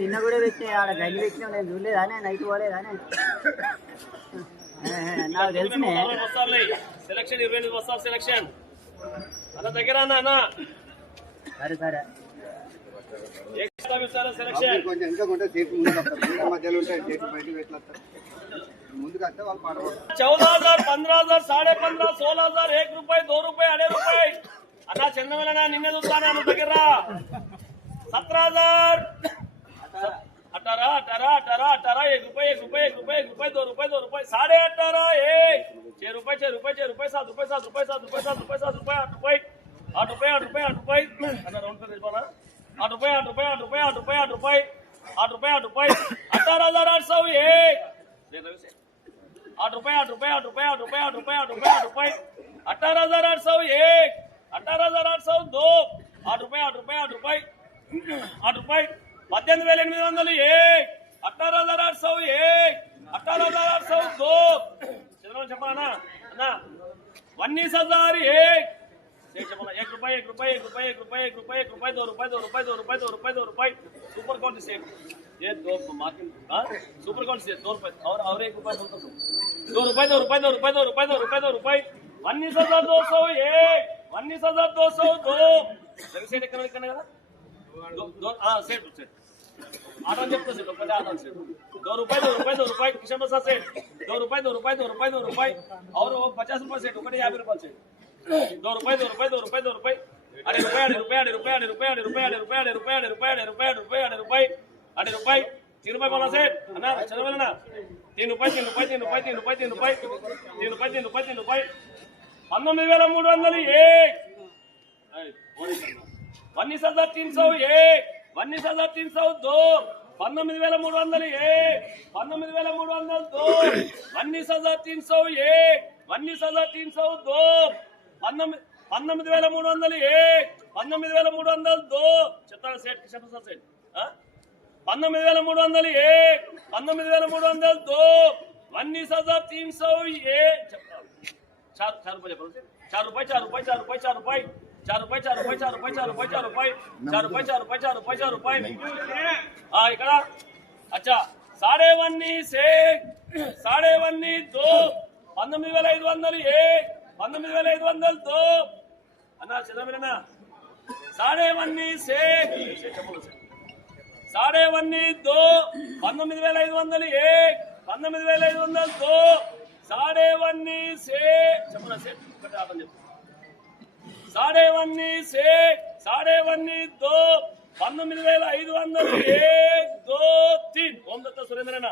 నిన్న కూడా పెట్టినా ఆడ గల్లి పెట్టినా నేను చూడలేదానే నైట్ పోలేదానే నాకు తెలిసినే సెలక్షన్ 28 బస్తాల సెలక్షన్ అన్న దగ్గర అన్న సరే సరే సెలక్షన్ కొంచెం ఇంకా కొంటే సేఫ్ ముందు మధ్యలో ఉంటాయి సేఫ్ బయటకు పెట్టలేస్తారు ముందుకు వస్తే వాళ్ళు పాడబడతారు 14,000 15,000 15,500 16,000 1 रुपये 2 रुपये 2.5 रुपये అన్నా చంద్రమేళ నిన్నే చూస్తాను అన్న దగ్గర 17,000 18 18 1 रुपये 1 रुपये 1 रुपये 1 रुपये 2 रुपये 2 रुपये 18,500 6 रुपये 6 रुपये 6 रुपये 7 रुपये 7 रुपये 7 रुपये 7 रुपये 7 रुपये 8 रुपये 8 रुपये 8 रुपये 8 रुपये अगर राउंड कर देना 8 रुपये 8 रुपये 8 रुपये 8 रुपये 8 रुपये 8 रुपये 8 रुपये 18,801 8 रुपये 8 रुपये 8 रुपये 8 रुपये 8 रुपये 8 रुपये 8 रुपये 18,801 18,802 8 रुपये 8 रुपये 8 रुपये 8 रुपये 18,801 18,801 18,802 चंद्रमोहन చెప్పనా అన్న 19,001 చెప్పనా 1 रुपये 1 रुपये 1 रुपये 1 रुपये 1 रुपये 1 रुपये 2 रुपये 2 रुपये 2 रुपये 2 रुपये 2 रुपये सुपर काउंट से ये दो मार्किंग हां सुपर काउंट से 2 रुपये और 1 रुपये बोलता हूं 2 रुपये 2 रुपये 2 रुपये 2 रुपये 2 रुपये 2 रुपये 19,201 19,202 सही से करने కదా सेट सेट आटा చెప్తా సెట్ ఒకటే ఆటా సెట్ 2 रुपये 2 रुपये 2 रुपये किशन बसा सेट 2 रुपये 2 रुपये 2 रुपये 2 रुपये और 50 रुपये सेट ఒకటే 50 रुपये सेट 2 रुपये 2 रुपये 2 रुपये 2 रुपये अरे रुपये अरे रुपये अरे रुपये अरे रुपये अरे रुपये अरे रुपये अरे रुपये अरे रुपये अरे रुपये अरे रुपये अरे रुपये अरे रुपये 3 रुपये बोला सेट अन्ना चलो ना 3 रुपये 3 रुपये 3 रुपये 3 रुपये 3 रुपये 3 रुपये 3 रुपये 3 रुपये 19,301 19,301 19,302 19,301 19,302 19,301 19,302 19,301 19,302 చెప్తాను సెట్ కిషన్ ప్రసాద్ సెట్ 19,301 19,302 19,301 చెప్తాను 4 रुपये చెప్పండి 4 रुपये 4 रुपये 4 रुपये 4 रुपये 4 रुपये 4 रुपये 4 रुपये 4 रुपये 4 रुपये 4 रुपये 4 रुपये 4 रुपये 4 रुपये हाँ इकड़ा अच्छा 1.5 से 1.5 2 19,501 19,502 अन्ना चंद्रमेलना 1.5 से 1.5 2 19,501 19,502 1.5 से చెప్పనా సెట్ ఒకటే ఆటం చెప్పు 1.5 से 1.5 2 19,501 1 2 3 ओम दत्ता सुरेंद्रना